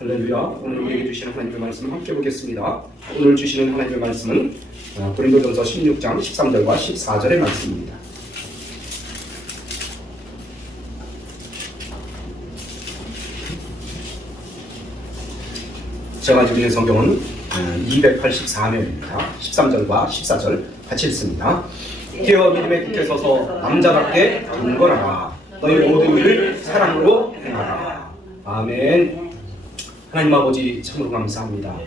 할렐루야. 오늘 우리에게 주시는 하나님의 말씀을 함께 보겠습니다. 오늘 주시는 하나님의 말씀은 고린도전서 16장 13절과 14절의 말씀입니다. 제가 가지고 있는 성경은 284면입니다. 13절과 14절 같이 읽습니다. 깨어 믿음에 굳게 서서 남자답게 경건하라. 너희 모든 일을 사랑으로 행하라. 아멘. 하나님 아버지 참으로 감사합니다.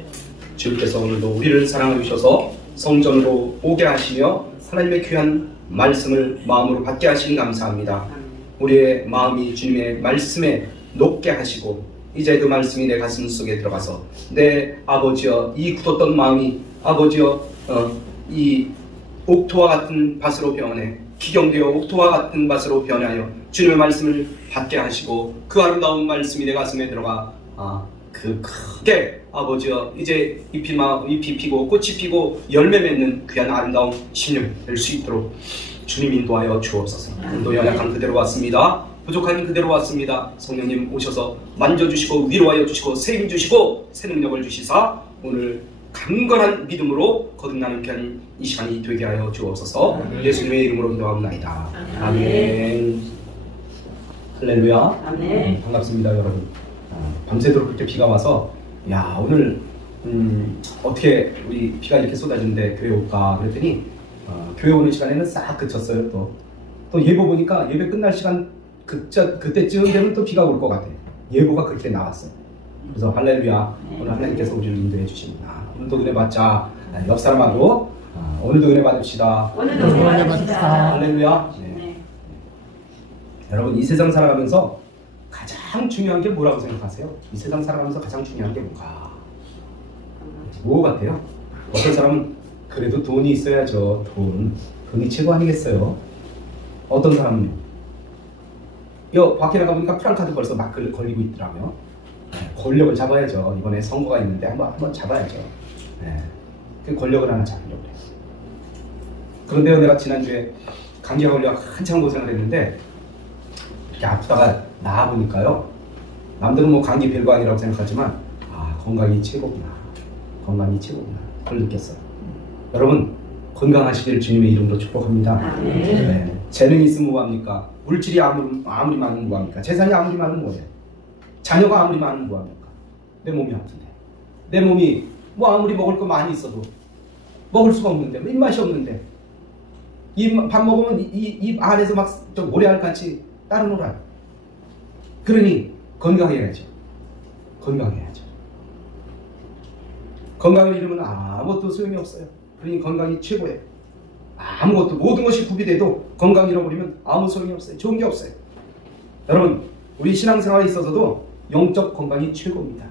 주님께서 오늘도 우리를 사랑해 주셔서 성전으로 오게 하시며 하나님의 귀한 말씀을 마음으로 받게 하시니 감사합니다. 우리의 마음이 주님의 말씀에 녹게 하시고 이제 그 말씀이 내 가슴 속에 들어가서 내 아버지여 이 굳었던 마음이 아버지여 이 옥토와 같은 밭으로 변해 기경되어 옥토와 같은 밭으로 변하여 주님의 말씀을 받게 하시고 그 아름다운 말씀이 내 가슴에 들어가 그 크게 아버지여 이제 잎이 피고 꽃이 피고 열매 맺는 귀한 아름다운 신령 될 수 있도록 주님 인도하여 주옵소서. 오늘도 연약한 그대로 왔습니다. 부족한 그대로 왔습니다. 성령님 오셔서 만져주시고 위로하여 주시고 세임 주시고 새 능력을 주시사 오늘 강건한 믿음으로 거듭나는 귀한 이 시간이 되게 하여 주옵소서. 아멘. 예수님의 이름으로 기도하옵나이다. 아멘. 할렐루야. 아멘. 반갑습니다 여러분. 밤새도록 그렇게 비가 와서 야 오늘 어떻게 우리 비가 이렇게 쏟아지는데 교회 올까 그랬더니 교회 오는 시간에는 싹 그쳤어요. 또 예보 보니까 예배 끝날 시간 그때쯤 되면 또 비가 올 것 같아. 예보가 그렇게 나왔어요. 그래서 할렐루야. 오늘 하나님께서 우리를 인도해 주십니다. 오늘도 은혜 받자. 옆 사람하고 오늘도 은혜 받읍시다. 오늘도 은혜 받읍시다. 할렐루야. 네. 여러분 이 세상 살아가면서 가장 중요한 게 뭐라고 생각하세요? 이 세상 살아가면서 가장 중요한 게 뭔가? 뭐 같아요? 어떤 사람은 그래도 돈이 있어야죠. 돈이 최고 아니겠어요? 어떤 사람은요? 밖에 나가보니까 프랑카드 벌써 막 걸리고 있더라고요. 권력을 잡아야죠. 이번에 선거가 있는데 한번 잡아야죠. 그 권력을 하나 잡으려고 그래요. 그런데요, 내가 지난주에 감기에 걸려 한참 고생을 했는데 이렇게 아프다가 나아보니까요, 남들은 뭐 감기 별거 아니라고 생각하지만 건강이 최고구나. 건강이 최고구나. 그걸 느꼈어요. 여러분 건강하시길 주님의 이름으로 축복합니다. 네. 재능이 있으면 뭐합니까? 물질이 아무리 많으면 뭐합니까? 재산이 아무리 많으면 뭐예요? 자녀가 아무리 많으면 뭐합니까? 내 몸이 아픈데 내 몸이 뭐 아무리 먹을 거 많이 있어도 먹을 수가 없는데 입맛이 없는데 밥 먹으면 입 안에서 막 모래알같이 따르노라. 그러니 건강해야죠. 건강해야죠. 건강을 잃으면 아무것도 소용이 없어요. 그러니 건강이 최고예요. 아무것도 모든 것이 구비돼도 건강 잃어버리면 아무 소용이 없어요. 좋은 게 없어요. 여러분 우리 신앙생활에 있어서도 영적 건강이 최고입니다.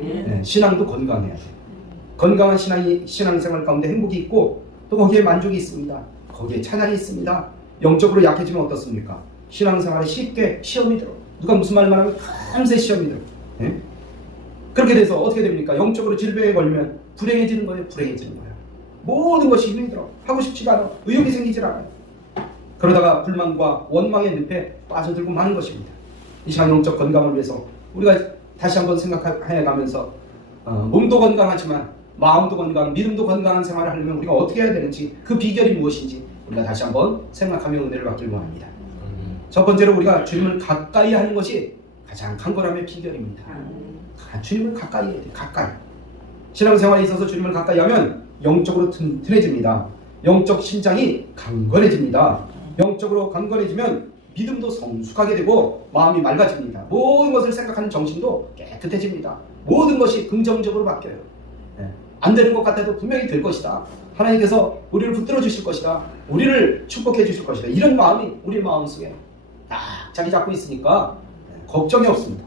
네, 신앙도 건강해야 돼요. 건강한 신앙생활 가운데 행복이 있고 또 거기에 만족이 있습니다. 거기에 찬양이 있습니다. 영적으로 약해지면 어떻습니까? 신앙생활에 쉽게 시험이 들어. 누가 무슨 말만 하면 밤새 시험이 들어. 네? 그렇게 돼서 어떻게 됩니까? 영적으로 질병에 걸리면 불행해지는 거예요. 불행해지는 거예요. 모든 것이 힘들어. 하고 싶지가 않아. 의욕이 생기질 않아요. 그러다가 불만과 원망의 늪에 빠져들고 마는 것입니다. 이 시간 영적 건강을 위해서 우리가 다시 한번 생각해 가면서 몸도 건강하지만 마음도 건강, 믿음도 건강한 생활을 하려면 우리가 어떻게 해야 되는지 그 비결이 무엇인지 우리가 다시 한번 생각하며 은혜를 받길 원합니다. 첫 번째로 우리가 주님을 가까이 하는 것이 가장 강건함의 비결입니다. 주님을 가까이 해야 돼요. 가까이. 신앙생활에 있어서 주님을 가까이 하면 영적으로 튼튼해집니다. 영적 신장이 강건해집니다. 영적으로 강건해지면 믿음도 성숙하게 되고 마음이 맑아집니다. 모든 것을 생각하는 정신도 깨끗해집니다. 모든 것이 긍정적으로 바뀌어요. 안 되는 것 같아도 분명히 될 것이다. 하나님께서 우리를 붙들어 주실 것이다. 우리를 축복해 주실 것이다. 이런 마음이 우리 마음속에 딱 자리 잡고 있으니까 걱정이 없습니다.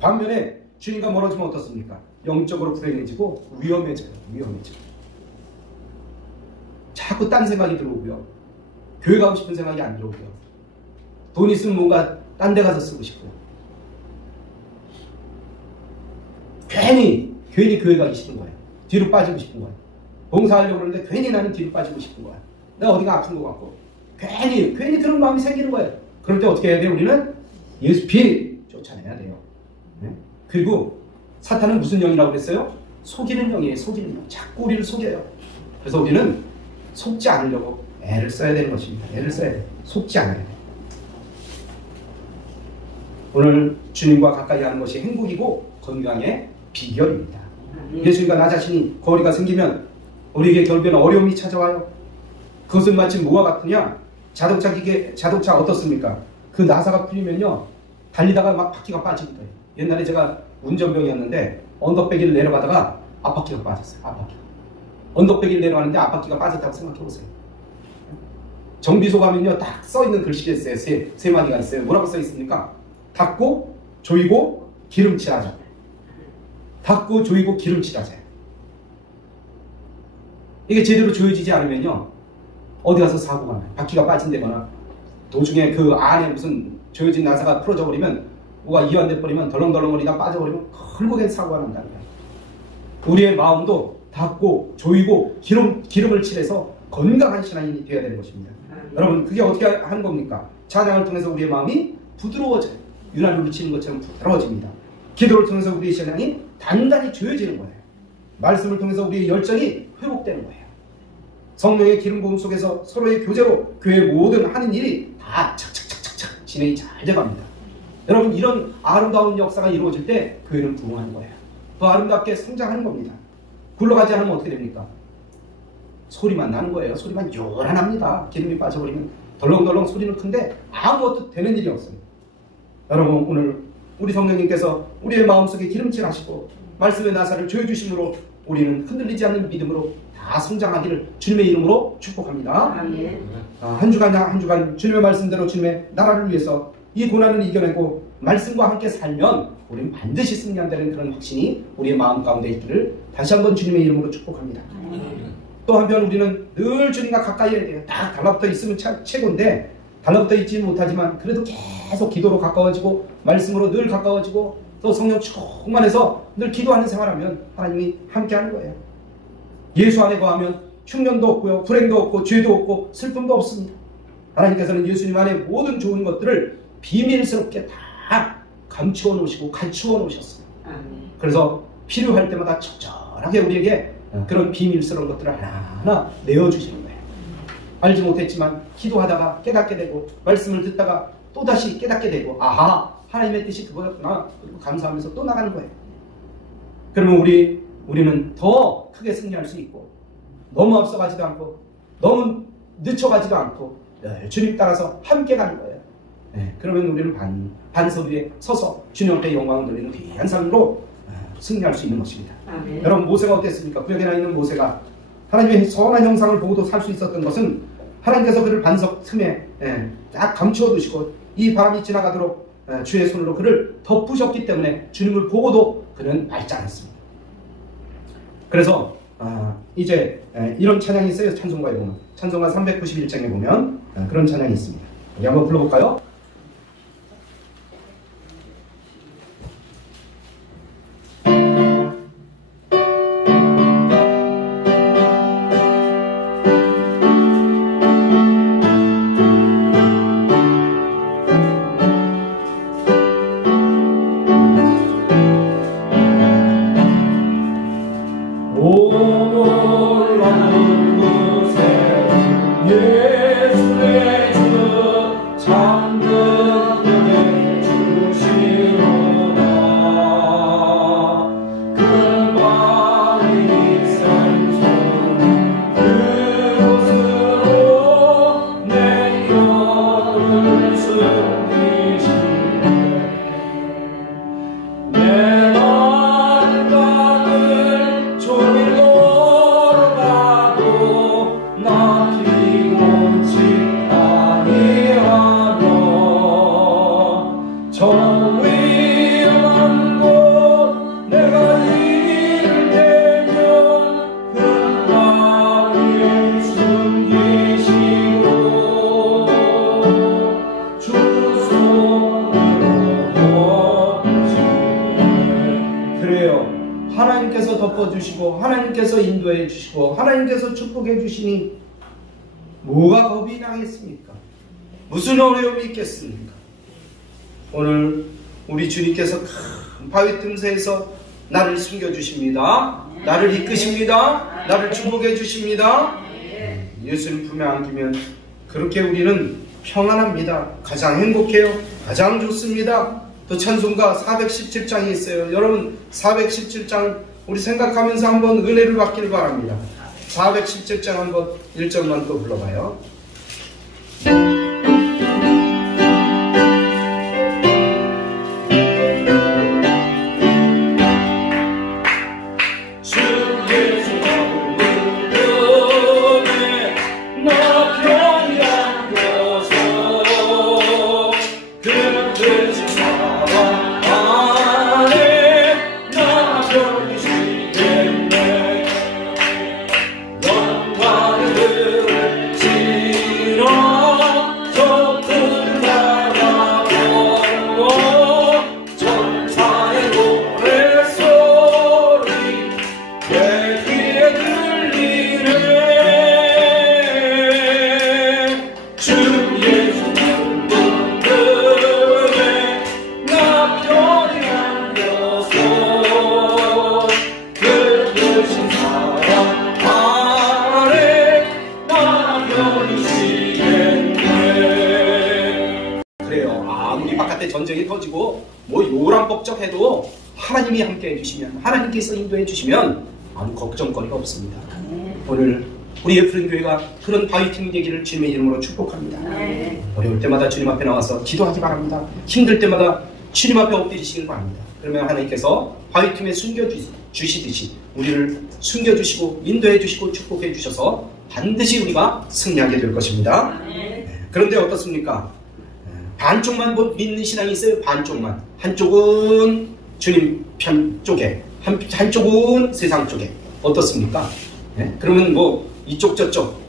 반면에 주님과 멀어지면 어떻습니까? 영적으로 불행해지고 위험해져요. 자꾸 딴 생각이 들어오고요. 교회 가고 싶은 생각이 안 들어오고요. 돈 있으면 뭔가 딴 데 가서 쓰고 싶고 괜히 교회 가기 싫은 거예요. 뒤로 빠지고 싶은 거예요. 봉사하려고 그러는데 괜히 나는 뒤로 빠지고 싶은 거야. 내가 어디가 아픈 것 같고 괜히 그런 마음이 생기는 거예요. 그럴 때 어떻게 해야 돼요? 우리는 예수 피 쫓아내야 돼요. 네? 그리고 사탄은 무슨 영이라고 그랬어요? 속이는 영이에요. 속이는 영. 자꾸 우리를 속여요. 그래서 우리는 속지 않으려고 애를 써야 되는 것입니다. 애를 써야 돼요. 속지 않아야 돼요. 오늘 주님과 가까이 하는 것이 행복이고 건강의 비결입니다. 예수님과 나 자신이 거리가 생기면 우리에게 결국에는 어려움이 찾아와요. 그것은 마치 뭐와 같으냐? 자동차 어떻습니까? 그 나사가 풀리면요, 달리다가 막 바퀴가 빠지는 거예요. 옛날에 제가 운전병이었는데 언덕배기를 내려가다가 앞바퀴가 빠졌어요. 앞바퀴가. 언덕배기를 내려가는데 앞바퀴가 빠졌다고 생각해보세요. 정비소 가면요, 딱 써있는 글씨가 있어요. 세 마디가 있어요. 뭐라고 써있습니까? 닦고, 조이고, 기름칠하자. 닦고, 조이고, 기름칠하자. 이게 제대로 조여지지 않으면요, 어디 가서 사고가 나요. 바퀴가 빠진다거나, 도중에 그 안에 무슨 조여진 나사가 풀어져 버리면, 뭐가 이완돼 버리면, 덜렁덜렁거리다 빠져버리면, 결국엔 사고가 난다는 거예요. 우리의 마음도 닦고, 조이고, 기름을 칠해서 건강한 신앙인이 되어야 되는 것입니다. 여러분, 그게 어떻게 하는 겁니까? 찬양을 통해서 우리의 마음이 부드러워져요. 유난으로 치는 것처럼 부드러워집니다. 기도를 통해서 우리의 신앙이 단단히 조여지는 거예요. 말씀을 통해서 우리의 열정이 회복되는 거예요. 성령의 기름 부음 속에서 서로의 교제로 교회의 모든 하는 일이 다 착착착착착 진행이 잘 돼갑니다. 여러분, 이런 아름다운 역사가 이루어질 때 교회는 부흥하는 거예요. 더 아름답게 성장하는 겁니다. 굴러가지 않으면 어떻게 됩니까? 소리만 나는 거예요. 소리만 요란합니다. 기름이 빠져버리면 덜렁덜렁 소리는 큰데 아무것도 되는 일이 없습니다. 여러분, 오늘 우리 성령님께서 우리의 마음속에 기름칠 하시고 말씀의 나사를 조여주심으로 우리는 흔들리지 않는 믿음으로 다 성장하기를 주님의 이름으로 축복합니다. 아멘. 한 주간 주님의 말씀대로 주님의 나라를 위해서 이 고난을 이겨내고 말씀과 함께 살면 우리는 반드시 승리한다는 그런 확신이 우리의 마음 가운데 있기를 다시 한번 주님의 이름으로 축복합니다. 또 한편 우리는 늘 주님과 가까이 해야 돼요. 딱 달라붙어 있으면 최고인데 달라붙어 있지 못하지만 그래도 계속 기도로 가까워지고 말씀으로 늘 가까워지고 또 성령 충만해서 늘 기도하는 생활하면 하나님이 함께하는 거예요. 예수 안에 거하면 흉년도 없고요, 불행도 없고 죄도 없고 슬픔도 없습니다. 하나님께서는 예수님 안에 모든 좋은 것들을 비밀스럽게 다 감추어 놓으시고 갖추어 놓으셨어요. 그래서 필요할 때마다 적절하게 우리에게 그런 비밀스러운 것들을 하나하나 내어주시는 거예요. 알지 못했지만 기도하다가 깨닫게 되고 말씀을 듣다가 또다시 깨닫게 되고 아하, 하나님의 뜻이 그거였구나. 그리고 감사하면서 또 나가는 거예요. 그러면 우리는 더 크게 승리할 수 있고 너무 앞서가지도 않고 너무 늦춰가지도 않고 주님 따라서 함께 가는 거예요. 그러면 우리는 반석 위에 서서 주님 앞에 영광을 돌리는 귀한 삶으로 승리할 수 있는 것입니다. 아멘. 여러분, 모세가 어땠습니까? 구약에 나 있는 모세가 하나님의 선한 형상을 보고도 살 수 있었던 것은 하나님께서 그를 반석 틈에 딱 감추어 두시고 이 바람이 지나가도록 주의 손으로 그를 덮으셨기 때문에 주님을 보고도 그는 밟지 않았습니다. 그래서 이제 이런 찬양이 있어요. 찬송가에 보면 찬송가 391장에 보면 그런 찬양이 있습니다. 여기 한번 불러볼까요? 하나님께서 인도해 주시고 하나님께서 축복해 주시니 뭐가 겁이 나겠습니까? 무슨 어려움이 있겠습니까? 오늘 우리 주님께서 큰 바위 틈새에서 나를 숨겨주십니다. 나를 이끄십니다. 나를 축복해 주십니다. 예수님 품에 안기면 그렇게 우리는 평안합니다. 가장 행복해요. 가장 좋습니다. 또 찬송가 417장이 있어요. 여러분 417장 우리 생각하면서 한번 은혜를 받기를 바랍니다. 417장 한번 1절만 또 불러봐요. 전쟁이 터지고 뭐 요란법적해도 하나님이 함께 해주시면, 하나님께서 인도해 주시면 아무 걱정거리가 없습니다. 오늘 우리 에프림 교회가 그런 바위팀 되기를 주님의 이름으로 축복합니다. 어려울 때마다 주님 앞에 나와서 기도하기 바랍니다. 힘들 때마다 주님 앞에 엎드리시길 바랍니다. 그러면 하나님께서 바위팀에 숨겨주시듯이 우리를 숨겨주시고 인도해 주시고 축복해 주셔서 반드시 우리가 승리하게 될 것입니다. 그런데 어떻습니까? 반쪽만 믿는 신앙이 있어요. 반쪽만. 한쪽은 주님 편 쪽에, 한쪽은 세상 쪽에. 어떻습니까? 그러면 뭐 이쪽 저쪽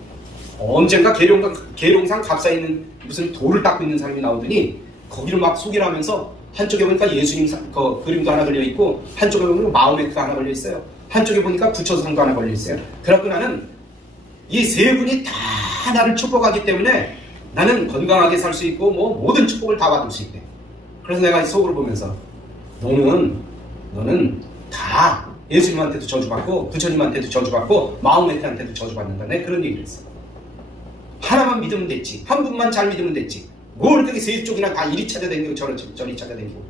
언젠가 계룡산 값싸 있는 무슨 돌을 닦고 있는 사람이 나오더니 거기를 막 소개를 하면서 한쪽에 보니까 예수님 그 그림도 하나 걸려 있고 한쪽에 보면 마호메트가 하나 걸려 있어요. 한쪽에 보니까 부처상도 하나 걸려 있어요. 그래갖고 나는 이 세 분이 다 나를 축복하기 때문에 나는 건강하게 살 수 있고 뭐 모든 축복을 다 받을 수 있대. 그래서 내가 속으로 보면서 너는 다 예수님한테도 저주받고 부처님한테도 저주받고 마호메트한테도 저주받는다. 내가 그런 얘기를 했어. 하나만 믿으면 됐지. 한 분만 잘 믿으면 됐지. 뭘 그렇게 세 쪽이나 다 이리 찾아다니고 저리 찾아다니고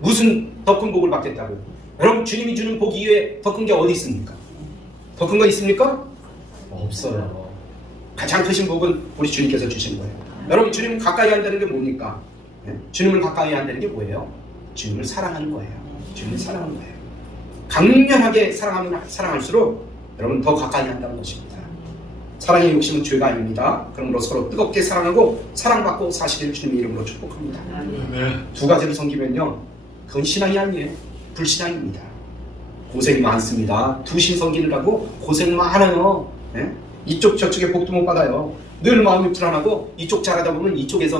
무슨 더 큰 복을 받겠다고. 여러분 주님이 주는 복 이외에 더 큰 게 어디 있습니까? 더 큰 거 있습니까? 없어요. 가장 크신 복은 우리 주님께서 주신 거예요. 여러분 주님 가까이 한다는 게 뭡니까? 주님을 가까이 한다는 게 뭐예요? 주님을 사랑하는 거예요. 주님을 사랑하는 거예요. 강렬하게 사랑할수록 여러분 더 가까이 한다는 것입니다. 사랑의 욕심은 죄가 아닙니다. 그러므로 서로 뜨겁게 사랑하고 사랑받고 사시기를 주님의 이름으로 축복합니다. 두 가지를 섬기면요 그건 신앙이 아니에요. 불신앙입니다. 고생이 많습니다. 두 신 섬기를 하고 고생 많아요. 이쪽 저쪽에 복도 못 받아요. 늘 마음이 불안하고 이쪽 잘하다 보면 이쪽에서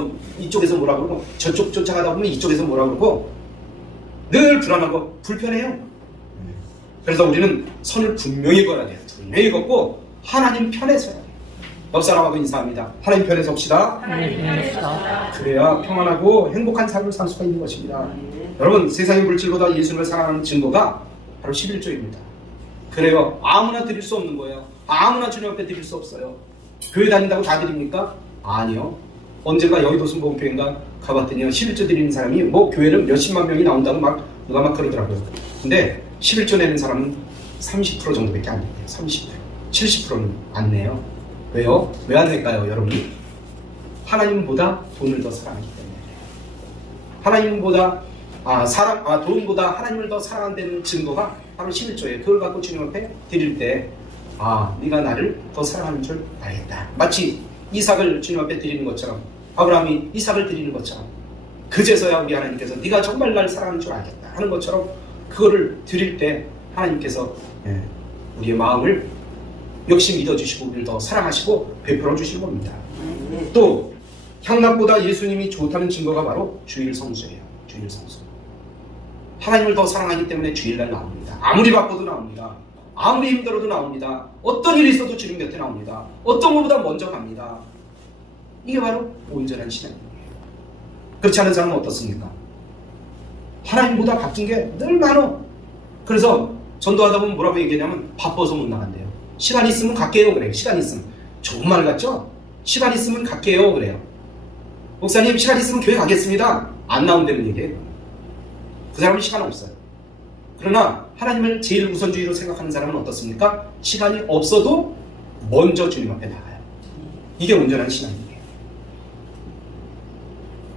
뭐라 그러고 저쪽 쫓아가다 보면 이쪽에서 뭐라 그러고 늘 불안하고 불편해요. 그래서 우리는 선을 분명히 걸어야 돼요. 분명히 걷고 하나님 편에 서야 돼요. 옆 사람하고 인사합니다. 하나님 편에 섭시다. 그래야 평안하고 행복한 삶을 살 수가 있는 것입니다. 여러분 세상의 물질보다 예수님을 사랑하는 증거가 바로 11조입니다. 그래요. 아무나 드릴 수 없는 거예요. 아무나 주님 앞에 드릴 수 없어요. 교회 다닌다고 다 드립니까? 아니요. 언젠가 여의도 순복음교회인가 가봤더니 11조 드리는 사람이 뭐 교회는 몇십만 명이 나온다고 누가 막 그러더라고요. 근데 11조 내는 사람은 30% 정도밖에 안 돼요. 30%. 70%는 안 내요. 왜요? 왜 안 낼까요, 여러분? 하나님보다 돈을 더 사랑하기 때문에. 하나님보다 돈보다 하나님을 더 사랑한다는 증거가 바로 11조예요. 그걸 갖고 주님 앞에 드릴 때 네가 나를 더 사랑하는 줄 알겠다. 마치 이삭을 주님 앞에 드리는 것처럼 아브라함이 이삭을 드리는 것처럼 그제서야 우리 하나님께서 네가 정말 나를 사랑하는 줄 알겠다 하는 것처럼 그거를 드릴 때 하나님께서 우리의 마음을 역시 믿어주시고 우리를 더 사랑하시고 베풀어 주시는 겁니다. 또 향락보다 예수님이 좋다는 증거가 바로 주일 성수예요. 주일 성수. 하나님을 더 사랑하기 때문에 주일날 나옵니다. 아무리 바빠도 나옵니다. 아무리 힘들어도 나옵니다. 어떤 일이 있어도 주님 곁에 나옵니다. 어떤 것보다 먼저 갑니다. 이게 바로 온전한 신앙입니다. 그렇지 않은 사람은 어떻습니까? 하나님보다 바뀐 게 늘 많어. 그래서 전도하다 보면 뭐라고 얘기하냐면 바빠서 못 나간대요. 시간 있으면 갈게요 그래요. 시간 있으면. 좋은 말 같죠? 시간 있으면 갈게요 그래요. 목사님 시간 있으면 교회 가겠습니다. 안 나온다는 얘기예요. 그 사람은 시간 없어요. 그러나 하나님을 제일 우선주의로 생각하는 사람은 어떻습니까? 시간이 없어도 먼저 주님 앞에 나가요. 이게 온전한 신앙이에요.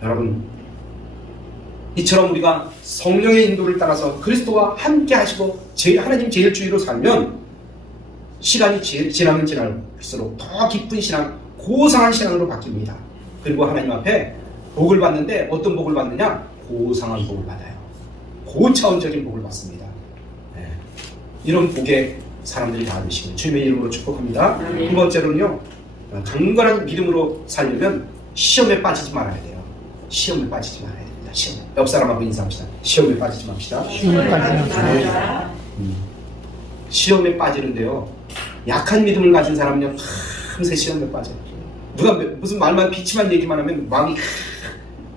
여러분, 이처럼 우리가 성령의 인도를 따라서 그리스도와 함께 하시고 하나님 제일주의로 살면 시간이 지나면 지날수록 더 깊은 신앙, 고상한 신앙으로 바뀝니다. 그리고 하나님 앞에 복을 받는데 어떤 복을 받느냐? 고상한 복을 받아요. 고차원적인 복을 받습니다. 네. 이런 복의 사람들이 다 되시길 주님의 이름으로 축복합니다. 두 번째로는요, 강건한 믿음으로 살려면 시험에 빠지지 말아야 돼요. 시험에 빠지지 말아야 됩니다. 시험. 옆 사람하고 인사합시다. 시험에 빠지지 맙시다. 시험에 빠지지 맙시다. 시험에 빠지는데요, 약한 믿음을 가진 사람은요 밤새 시험에 빠져요. 누가 무슨 말만 비치만 얘기만 하면 마음이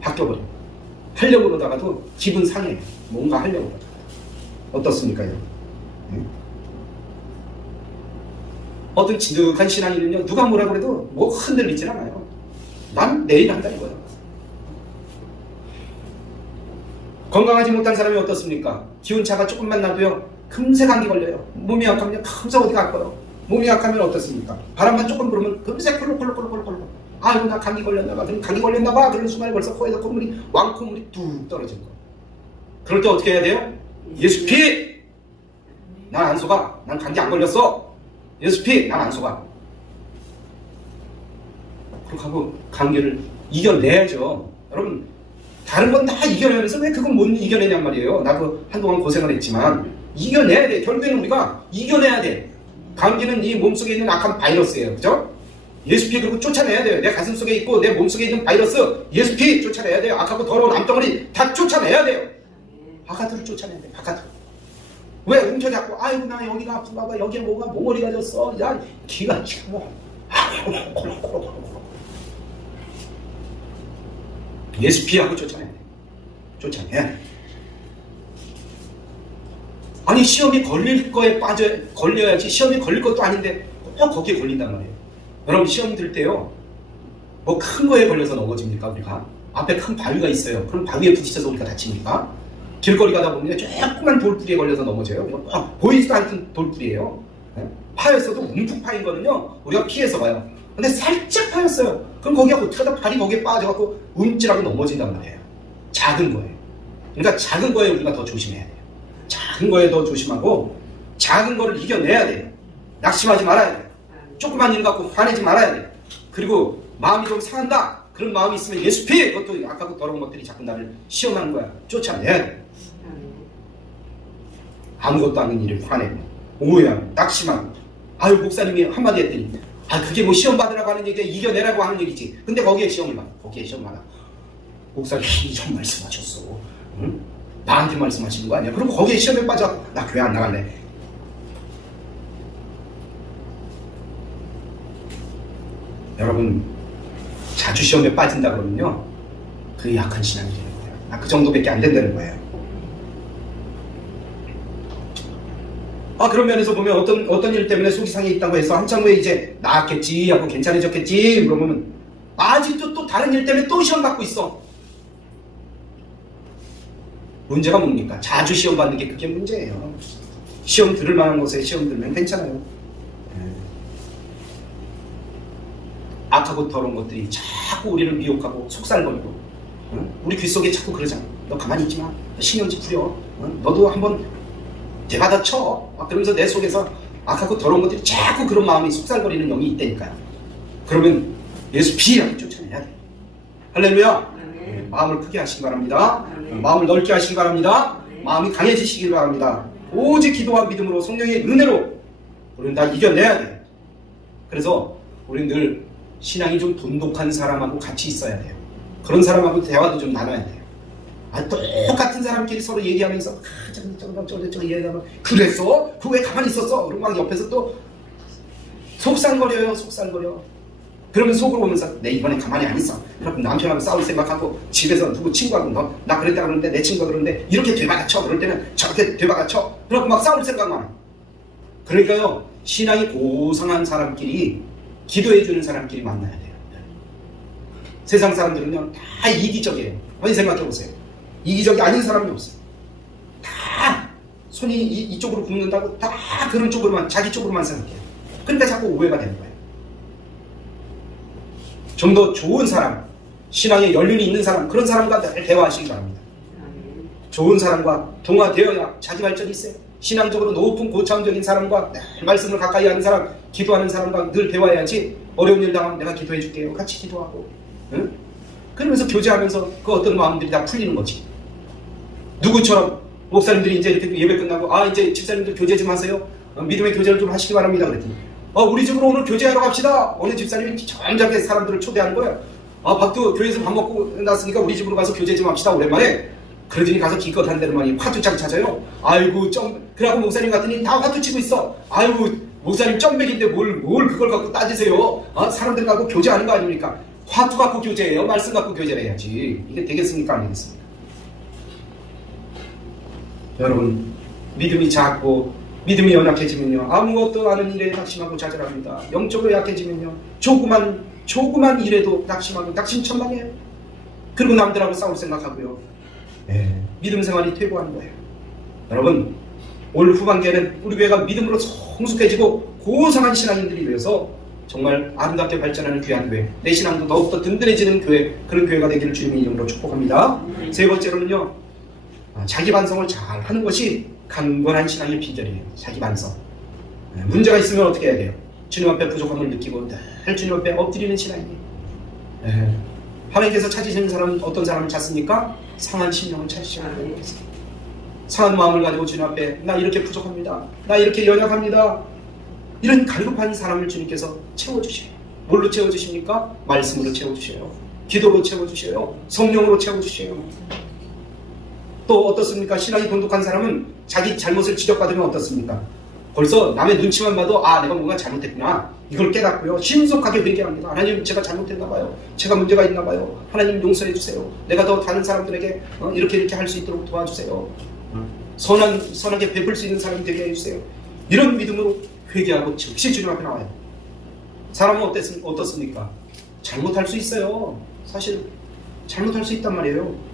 바뀌어버려. 하려고 그러다가도 기분 상해요. 뭔가 하려고 그러다가. 어떻습니까? 어떤 지득한 신앙인은요, 누가 뭐라 그래도 뭐 흔들리질 않아요. 난 내일 한다 이거예요. 건강하지 못한 사람이 어떻습니까? 기온차가 조금만 나도요, 금세 감기 걸려요. 몸이 약하면 금세 어디 갈 거예요. 몸이 약하면 어떻습니까? 바람만 조금 불으면 금세 콜록콜록콜록콜록. 아이고 나 감기 걸렸나봐. 그럼 감기 걸렸나봐. 그런 순간에 벌써 코에서 콧물이 왕콧물이 뚝 떨어지는 거예요. 그럴 때 어떻게 해야 돼요? 예수 피! 난 안 속아. 난 감기 안 걸렸어. 예수 피! 난 안 속아. 그렇게 하고 감기를 이겨내야죠. 여러분, 다른 건 다 이겨내면서 왜 그건 못 이겨내냔 말이에요. 나도 한동안 고생을 했지만 이겨내야 돼. 결국에는 우리가 이겨내야 돼. 감기는 이 몸속에 있는 악한 바이러스예요. 그죠? 예수피 그리고 쫓아내야 돼요. 내 가슴 속에 있고 내 몸속에 있는 바이러스 예수피 쫓아내야 돼요. 악하고 더러운 암덩어리 다 쫓아내야 돼요. 바깥으로 쫓아내야 돼요. 바깥으로. 왜 움켜잡고 아이고 나 여기가 아픈가 봐. 여기에 뭐가 몽골이가 졌어. 야 기가 지금 예수피하고 쫓아내야 돼요. 쫓아내야 돼요. 아니 시험이 걸릴 거에 걸려야지. 시험이 걸릴 것도 아닌데 꼭 거기에 걸린단 말이에요. 여러분 시험 들 때요, 뭐 큰 거에 걸려서 넘어집니까? 우리가 앞에 큰 바위가 있어요. 그럼 바위에 부딪혀서 우리가 다칩니까? 길거리 가다 보면 조그만 돌뿌리에 걸려서 넘어져요. 보이지도 않던 돌뿌리예요. 파였어도 움푹 파인 거는요 우리가 피해서 가요. 근데 살짝 파였어요. 그럼 거기가 어떻게 하다 발이 거기에 빠져갖고 움찔하고 넘어진단 말이에요. 작은 거예요. 그러니까 작은 거에 우리가 더 조심해야 돼요. 작은 거에 더 조심하고 작은 거를 이겨내야 돼요. 낙심하지 말아야 돼요. 조그만 일 갖고 화내지 말아야 돼요. 그리고 마음이 좀 상한다. 그런 마음이 있으면 예수 피해. 그것도 악하고 더러운 것들이 자꾸 나를 시험하는 거야. 쫓아내야 돼요. 아무것도 않은 일을 화내고 오해하고 낙심하고 아유 목사님이 한마디 했더니 아 그게 뭐 시험 받으라고 하는 얘기야. 이겨내라고 하는 얘기지. 근데 거기에 시험을 받아. 거기에 시험 받아. 목사님이 좀 말씀하셨어. 응? 나한테 말씀하시는 거 아니야? 그럼 거기에 시험에 빠져. 나 교회 안 나갈래. 여러분 자주 시험에 빠진다 그러면요 그게 약한 신앙이 되는 거예요. 나 그 정도밖에 안 된다는 거예요. 그런 면에서 보면 어떤 일 때문에 속이 상해 있다고 해서 한참 후에 이제 나았겠지 하고 괜찮아졌겠지 그러면 아직도 또 다른 일 때문에 또 시험 받고 있어. 문제가 뭡니까? 자주 시험 받는 게 그게 문제예요. 시험 들을 만한 곳에 시험 들면 괜찮아요. 악하고 더러운 것들이 자꾸 우리를 미혹하고 속살거리고 우리 귀 속에 자꾸 그러잖아. 너 가만히 있지 마. 신경질 부려. 너도 한번 대받아 쳐. 그러면서 내 속에서 악하고 더러운 것들이 자꾸 그런 마음이 속살거리는 영이 있다니까요. 그러면 예수 피하게 쫓아내야 돼. 할렐루야. 마음을 크게 하시기 바랍니다. 마음을 넓게 하시기 바랍니다. 마음이 강해지시길 바랍니다. 오직 기도와 믿음으로 성령의 은혜로 우리는 다 이겨내야 돼. 그래서 우리는 늘 신앙이 좀 돈독한 사람하고 같이 있어야 돼요. 그런 사람하고 대화도 좀 나눠야 돼요. 똑같은 사람끼리 서로 얘기하면서 저거 얘기하면 그랬어? 그 왜 가만히 있었어? 그리고 막 옆에서 또 속상거려요. 속상거려. 그러면 속으로 오면서 내 이번에 가만히 안 있어. 그럼 남편하고 싸울 생각하고 집에서 누구 친구하고 나 그랬다 그러는데 내 친구가 그러는데 이렇게 되받아쳐. 그럴 때는 저렇게 되받아쳐. 그러고 막 싸울 생각만 해. 그러니까요, 신앙이 고상한 사람끼리 기도해주는 사람끼리 만나야 돼요. 세상 사람들은요 다 이기적이에요. 많이 생각해보세요. 이기적이 아닌 사람이 없어요. 다 손이 이쪽으로 굽는다고 다 그런 쪽으로만, 자기 쪽으로만 생각해요. 그러니까 자꾸 오해가 되는 거예요. 좀 더 좋은 사람, 신앙에 연륜이 있는 사람, 그런 사람과 늘 대화하시기 바랍니다. 좋은 사람과 동화되어야 자기 발전이 있어요. 신앙적으로 높은 고차원적인 사람과 늘 말씀을 가까이 하는 사람, 기도하는 사람과 늘 대화해야지. 어려운 일 당하면 내가 기도해 줄게요. 같이 기도하고, 응? 그러면서 교제하면서 그 어떤 마음들이 다 풀리는 거지. 누구처럼 목사님들이 이제 이렇게 예배 끝나고 이제 집사님들 교제 좀 하세요. 믿음의 교제를 좀 하시기 바랍니다. 그랬더니 우리 집으로 오늘 교제하러 갑시다. 어느 집사님이 점잖게 사람들을 초대하는 거예요. 박도 교회에서 밥 먹고 났으니까 우리 집으로 가서 교제 좀 합시다. 오랜만에. 그러더니 가서 기껏 한 데로만이 화투장 찾아요. 아이고 그러고 목사님 갔더니 다 화투 치고 있어. 아이고 목사님 점백인데 뭘 그걸 갖고 따지세요. 사람들 갖고 교제하는 거 아닙니까? 화투 갖고 교제해요. 말씀 갖고 교제를 해야지. 이게 되겠습니까? 안 되겠습니까? 여러분, 믿음이 작고 믿음이 연약해지면요 아무것도 아는 일에 낙심하고 좌절합니다. 영적으로 약해지면요 조그만 일에도 낙심하고 낙심천망해요. 그리고 남들하고 싸울 생각하고요. 믿음 생활이 퇴보하는 거예요. 여러분, 올 후반기에는 우리 교회가 믿음으로 성숙해지고 고상한 신앙인들이 되어서 정말 아름답게 발전하는 귀한 교회, 내 신앙도 더욱더 든든해지는 교회, 그런 교회가 되기를 주님의 이름으로 축복합니다. 세 번째로는요, 자기 반성을 잘 하는 것이 강건한 신앙의 비결이에요. 자기 반성. 문제가 있으면 어떻게 해야 돼요? 주님 앞에 부족함을 느끼고 늘 주님 앞에 엎드리는 신앙이에요. 하나님께서 찾으시는 사람은 어떤 사람을 찾습니까? 상한 심령을 찾으시는 하나님께서. 상한 마음을 가지고 주님 앞에 나 이렇게 부족합니다. 나 이렇게 연약합니다. 이런 갈급한 사람을 주님께서 채워주셔요. 뭘로 채워주십니까? 말씀으로 채워주셔요. 기도로 채워주셔요. 성령으로 채워주셔요. 또 어떻습니까? 신앙이 돈독한 사람은 자기 잘못을 지적받으면 어떻습니까? 벌써 남의 눈치만 봐도 내가 뭔가 잘못했구나. 이걸 깨닫고요. 신속하게 회개합니다. 하나님, 제가 잘못했나 봐요. 제가 문제가 있나 봐요. 하나님 용서해 주세요. 내가 더 다른 사람들에게 이렇게 할 수 있도록 도와주세요. 선하게 베풀 수 있는 사람이 되게 해주세요. 이런 믿음으로 회개하고 즉시 주님 앞에 나와요. 사람은 어떻습니까? 잘못할 수 있어요. 사실 잘못할 수 있단 말이에요.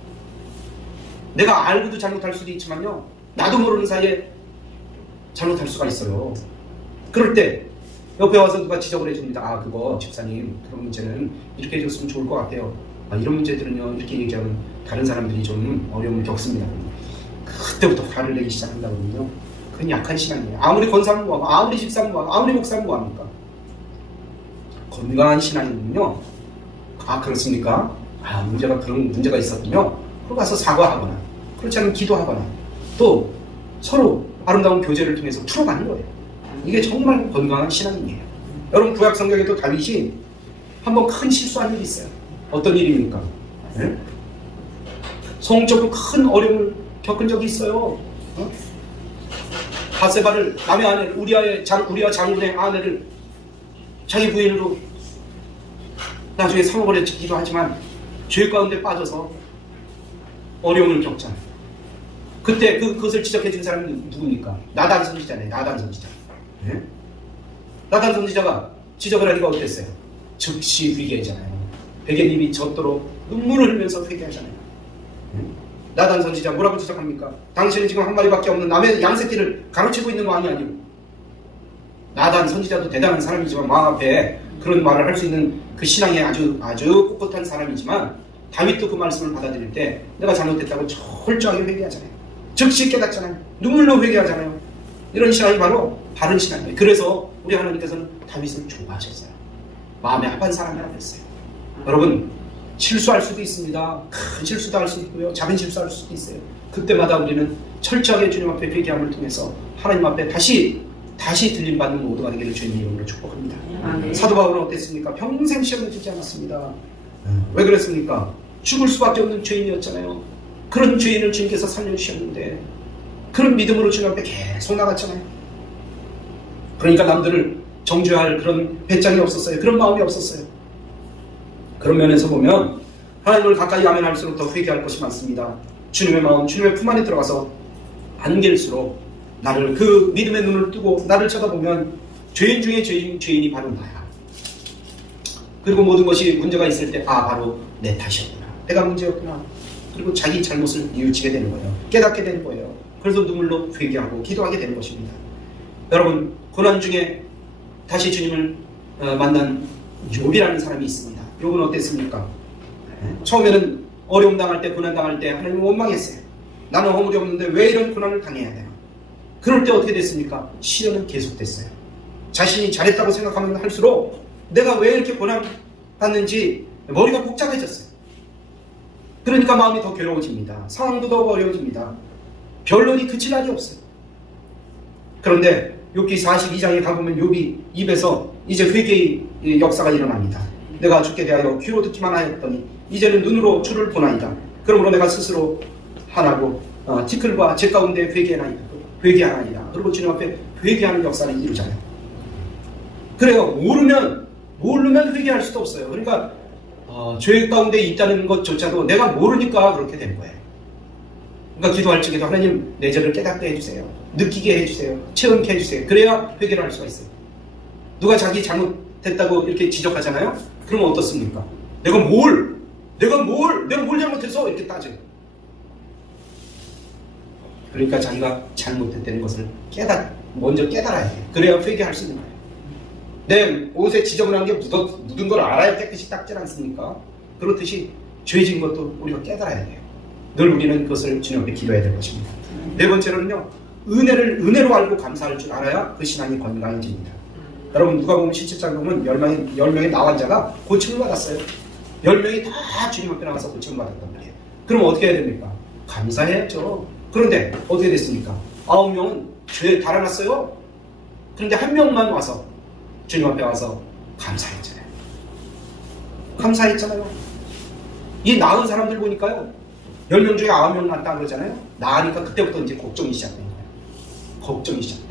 내가 알고도 잘못할 수도 있지만요, 나도 모르는 사이에 잘못할 수가 있어요. 그럴 때 옆에 와서 누가 지적을 해줍니다. 그거 집사님, 그런 문제는 이렇게 해줬으면 좋을 것 같아요. 이런 문제들은요, 이렇게 얘기하면 다른 사람들이 좀 어려움을 겪습니다. 그때부터 화를 내기 시작한다거든요. 그건 약한 신앙이에요. 아무리 권사는 뭐하고, 아무리 집사는 뭐하고, 아무리 목사는 뭐합니까? 건강한 신앙이군요. 그렇습니까? 그런 문제가 있었군요. 그러고 가서 사과하거나, 그렇지 않으면 기도하거나, 또 서로 아름다운 교제를 통해서 풀어가는 거예요. 이게 정말 건강한 신앙이에요. 여러분, 구약 성경에도 다윗이 한번 큰 실수한 일이 있어요. 어떤 일입니까? 성적으로 큰 어려움을 겪은 적이 있어요. 바세바를, 남의 아내, 우리아 장군의 아내를 자기 부인으로 나중에 삼아버렸기도 하지만 죄 가운데 빠져서 어려움을 겪잖아요. 그때 그것을 지적해준 사람이 누굽니까? 나단 선지자네. 나단 선지자. 나단 선지자가 지적을 하니까 어땠어요? 즉시 회개하잖아요. 베개님이 젖도록 눈물을 흘리면서 회개하잖아요. 나단 선지자 뭐라고 지적합니까? 당신은 지금 한 마리밖에 없는 남의 양새끼를 가로치고 있는 왕이 아니고, 나단 선지자도 대단한 사람이지만 왕 앞에 그런 말을 할 수 있는 그 신앙에 아주 꼿꼿한 사람이지만, 다윗도 그 말씀을 받아들일 때 내가 잘못했다고 철저하게 회개하잖아요. 즉시 깨닫잖아요. 눈물로 회개하잖아요. 이런 신앙이 바로 바른 신앙이에요. 그래서 우리 하나님께서는 다윗을 좋아하셨어요. 마음에 합한 사람이라고 했어요. 여러분, 실수할 수도 있습니다. 큰 실수도 할 수 있고요. 작은 실수할 수도 있어요. 그때마다 우리는 철저하게 주님 앞에 회개함을 통해서 하나님 앞에 다시 들림받는 모두가 되기를 주님의 이름으로 축복합니다. 사도 바울은 어땠습니까? 평생 시험을 주지 않았습니다. 왜 그랬습니까? 죽을 수밖에 없는 죄인이었잖아요. 그런 죄인을 주님께서 살려주셨는데 그런 믿음으로 주님 앞에 계속 나갔잖아요. 그러니까 남들을 정죄할 그런 배짱이 없었어요. 그런 마음이 없었어요. 그런 면에서 보면 하나님을 가까이 하면 할수록 더 회개할 것이 많습니다. 주님의 마음, 주님의 품 안에 들어가서 안길수록 나를 그 믿음의 눈을 뜨고 나를 쳐다보면 죄인 중에 죄인이 바로 나야. 그리고 모든 것이 문제가 있을 때 바로 내 탓이었구나. 내가 문제였구나. 그리고 자기 잘못을 뉘우치게 되는 거예요. 깨닫게 되는 거예요. 그래서 눈물로 회개하고 기도하게 되는 것입니다. 여러분, 고난 중에 다시 주님을 만난 욥이라는 사람이 있습니다. 욥은 어땠습니까? 처음에는 어려움 당할 때, 고난 당할 때 하나님을 원망했어요. 나는 허물이 없는데 왜 이런 고난을 당해야 되나? 그럴 때 어떻게 됐습니까? 시련은 계속됐어요. 자신이 잘했다고 생각하면 할수록 내가 왜 이렇게 고난 받는지 머리가 복잡해졌어요. 그러니까 마음이 더 괴로워집니다. 상황도 더 어려워집니다. 변론이 그칠 날이 없어요. 그런데 욥기 42장에 가보면 욥이 입에서 이제 회개의 역사가 일어납니다. 내가 주께 대하여 귀로 듣기만 하였더니 이제는 눈으로 주를 보나이다. 그러므로 내가 스스로 하나고 티끌과 제 가운데 회개하나이다. 그리고 주님 앞에 회개하는 역사를 이루잖아요. 그래요. 모르면 회개할 수도 없어요. 그러니까 죄 가운데 있다는 것조차도 내가 모르니까 그렇게 된 거예요. 그러니까 기도할 적에도 하나님 내 죄를 깨닫게 해주세요. 느끼게 해주세요. 체험케 해주세요. 그래야 회개를 할 수가 있어요. 누가 자기 잘못했다고 이렇게 지적하잖아요. 그러면 어떻습니까? 내가 뭘 잘못해서 이렇게 따져요. 그러니까 자기가 잘못했다는 것을 먼저 깨달아야 돼요. 그래야 회개할 수 있는 거예요. 내 옷에 지저분한 게 묻은 걸 알아야 깨끗이 닦지 않습니까? 그렇듯이 죄진 것도 우리가 깨달아야 돼요. 늘 우리는 그것을 주님 앞에 기도해야 될 것입니다. 네 번째로는요, 은혜로 알고 감사할 줄 알아야 그 신앙이 건강해집니다. 여러분, 누가 보면 17장 보면 10명의 나환자가 고침을 받았어요. 10명이 다 주님 앞에 나가서 고침을 받았단 말이에요. 그럼 어떻게 해야 됩니까? 감사해야죠. 그런데 어떻게 됐습니까? 9명은 죄에 달아났어요. 그런데 한 명만 와서 주님 앞에 와서 감사했잖아요. 이 나은 사람들 보니까요, 10명 중에 9명 낳았다 그러잖아요. 나으니까 그때부터 이제 걱정이 시작된 거예요. 걱정이 시작돼요.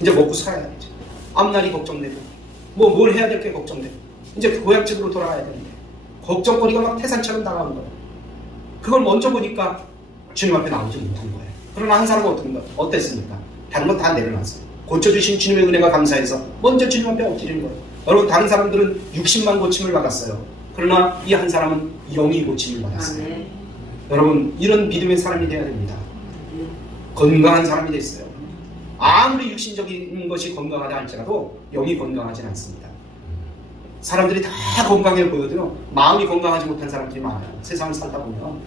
이제 먹고 살아야겠죠. 앞날이 걱정되고, 뭘 해야 될 게 걱정되고, 이제 그 고향집으로 돌아가야 되는데, 걱정거리가 막 태산처럼 다가오는 거예요. 그걸 먼저 보니까 주님 앞에 나오지 못한 거예요. 그러나 한 사람은 어땠습니까? 다른 건 다 내려놨어요. 고쳐주신 주님의 은혜가 감사해서 먼저 주님 앞에 엎드리는 거예요. 여러분, 다른 사람들은 60만 고침을 받았어요. 그러나 이 한 사람은 영이 고침을 받았어요. 여러분, 이런 믿음의 사람이 되어야 됩니다. 건강한 사람이 됐어요. 아무리 육신적인 것이 건강하다 할지라도 영이 건강하진 않습니다. 사람들이 다 건강해 보여도요, 마음이 건강하지 못한 사람들이 많아요. 세상을 살다 보면.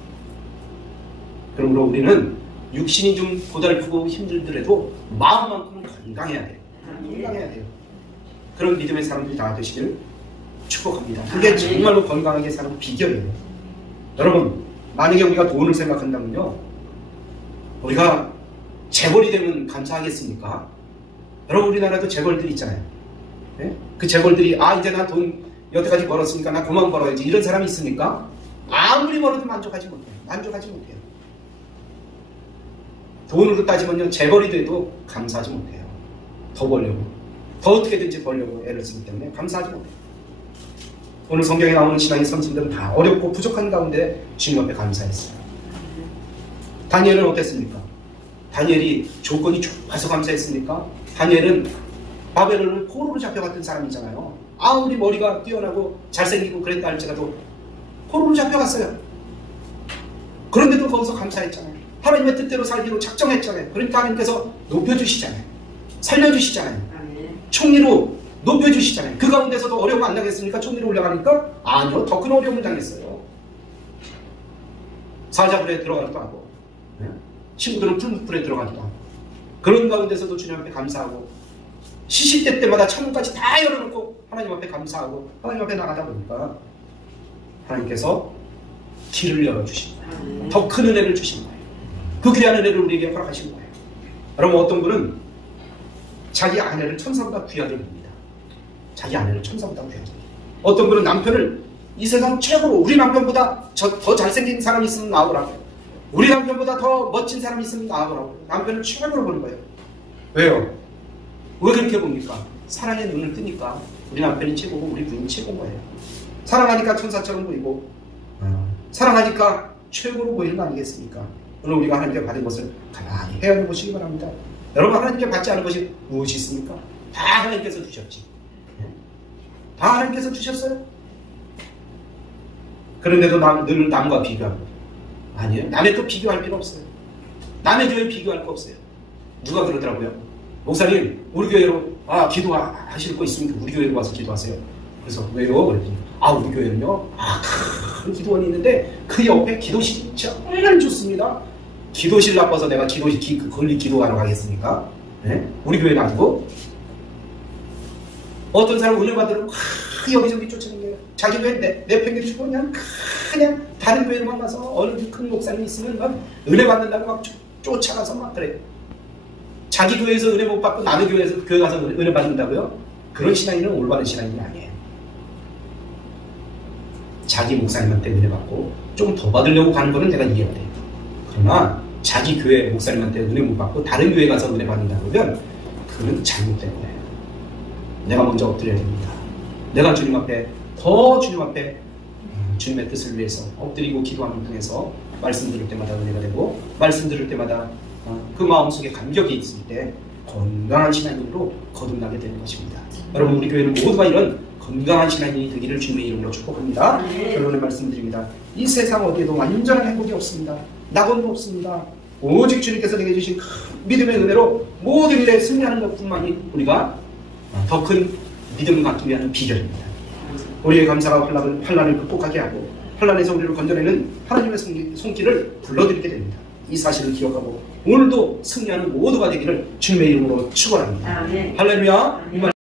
그러므로 우리는 육신이 좀 고달프고 힘들더라도 마음만큼은 건강해야 돼요. 건강해야 돼요. 그런 믿음의 사람들이 다 되시기를 축복합니다. 그게 정말로 건강하게 사는 비결이에요. 여러분, 만약에 우리가 돈을 생각한다면요, 우리가 재벌이 되면 감사하겠습니까? 여러분, 우리나라도 재벌들이 있잖아요. 네? 그 재벌들이 이제 나 돈 여태까지 벌었으니까 나 그만 벌어야지, 이런 사람이 있습니까? 아무리 벌어도 만족하지 못해요. 돈으로 따지면요, 재벌이 돼도 감사하지 못해요. 더 벌려고, 더 어떻게든지 벌려고 애를 쓰기 때문에 감사하지 못해요. 오늘 성경에 나오는 신앙의 선생들은 다 어렵고 부족한 가운데 주님 앞에 감사했어요. 다니엘은 어땠습니까? 다니엘이 조건이 좋아서 감사했습니까? 다니엘은 바벨론을 포로로 잡혀갔던 사람이잖아요. 아무리 머리가 뛰어나고 잘생기고 그랬다 할지라도 포로로 잡혀갔어요. 그런데도 거기서 감사했잖아요. 하나님의 뜻대로 살기로 작정했잖아요. 그러니까 하나님께서 높여주시잖아요. 살려주시잖아요. 총리로 높여주시잖아요. 그 가운데서도 어려움 안 당했습니까? 총리로 올라가니까? 아니요, 더 큰 어려움을 당했어요. 사자굴에 들어가기도 하고, 친구들은 풀무불에 들어가기도 하고, 그런 가운데서도 주님 앞에 감사하고, 시시때 때마다 창문까지 다 열어놓고 하나님 앞에 감사하고 하나님 앞에 나가다 보니까 하나님께서 길을 열어주신 거예요. 더 큰 은혜를 주신 거예요. 그 귀한 은혜를 우리에게 허락하신 거예요. 여러분, 어떤 분은 자기 아내를 천사보다 귀하게 봅니다. 자기 아내를 천사보다 귀하게 봅니다. 어떤 분은 남편을 이 세상 최고로, 우리 남편보다 더 잘생긴 사람이 있으면 나오라고, 우리 남편보다 더 멋진 사람이 있으면 나오라고 남편을 최고로 보는 거예요. 왜요? 왜 그렇게 봅니까? 사랑의 눈을 뜨니까 우리 남편이 최고고 우리 부인이 최고인 거예요. 사랑하니까 천사처럼 보이고 사랑하니까 최고로 보이는 거 아니겠습니까? 오늘 우리가 하나님께 받은 것을 가만히 헤아려 보시기 바랍니다. 여러분, 하나님께 받지 않은 것이 무엇이 있습니까? 다 하나님께서 주셨지. 다 하나님께서 주셨어요. 그런데도 늘 남과 비교하고. 아니에요. 남의 것 비교할 필요 없어요. 남의 교회 비교할 거 없어요. 누가 그러더라고요. 목사님, 우리 교회로 기도하실 거 있으니까 우리 교회로 와서 기도하세요. 그래서 왜요? 그랬더니 우리 교회는요, 큰 기도원이 있는데 그 옆에 기도실이 정말 좋습니다. 기도실 나빠서 내가 거기 기도하러 가겠습니까? 네? 우리 교회는 아니고. 어떤 사람 은혜 받으러 여기저기 쫓아다녀요. 자기 교회 내팽개치고 그냥 다른 교회로만 가서 어느 큰 목사님 있으면 막 은혜 받는다고 막 쫓아가서 막 그래요. 자기 교회에서 은혜 못 받고 남의 교회 가서 은혜 받는다고요? 그런 신앙인은 올바른 신앙인이 아니에요. 자기 목사님한테 은혜 받고 좀 더 받으려고 가는 거는 내가 이해가 돼요. 그러나 자기 교회 목사님한테 은혜 못 받고 다른 교회 가서 은혜 받는다 그러면 그건 잘못된 거예요. 내가 먼저 엎드려야 됩니다. 내가 주님 앞에 주님의 뜻을 위해서 엎드리고 기도하는 통해서 말씀 들을 때마다 은혜가 되고, 말씀 들을 때마다 그 마음속에 감격이 있을 때 건강한 신앙인으로 거듭나게 되는 것입니다. 여러분, 우리 교회는 모두가 이런 건강한 신앙인이 되기를 주님의 이름으로 축복합니다. 결론의 말씀드립니다. 이 세상 어디에도 완전한 행복이 없습니다. 낙원도 없습니다. 오직 주님께서 내게 주신 큰 믿음의 은혜로 모든 일에 승리하는 것뿐만이 우리가 더 큰 믿음을 갖기 위한 비결입니다. 우리의 감사가 환난을 극복하게 하고 환난에서 우리를 건져내는 하나님의 손길을 불러드리게 됩니다. 이 사실을 기억하고 오늘도 승리하는 모두가 되기를 주님의 이름으로 축원합니다. 할렐루야.